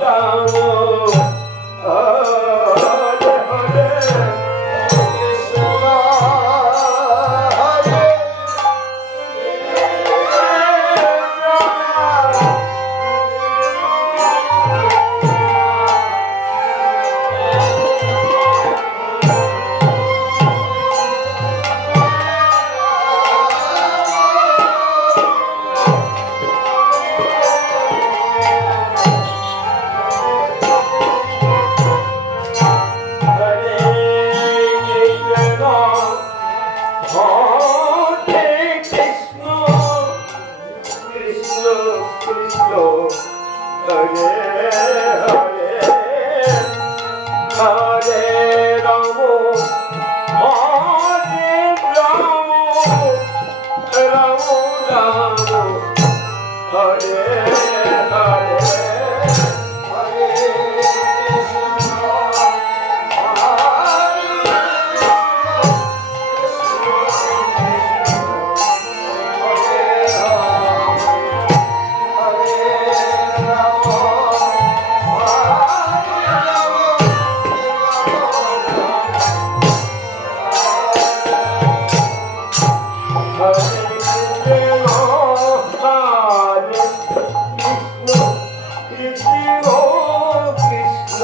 Tá Tchau. Krishna